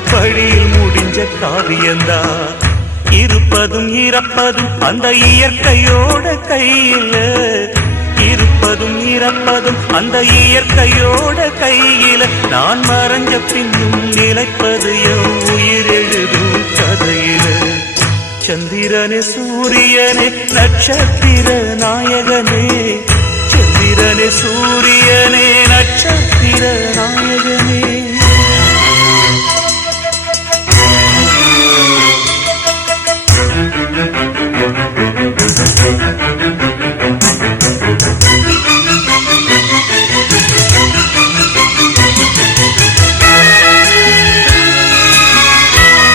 படியில் முடிஞ்ச காவியந்தான். இருப்பதும் இறப்பதும் அந்த இயற்கையோட கையில, இருப்பதும் இறப்பதும் அந்த இயற்கையோட கையில. நான் மறைஞ்ச பின்னும் நிலைப்பது என் உயிர் எழுதும் கதையில. சந்திரனே சூரியனே நட்சத்திர நாயகனே, சந்திரனே சூரியனே நட்சத்திர நாயகனே.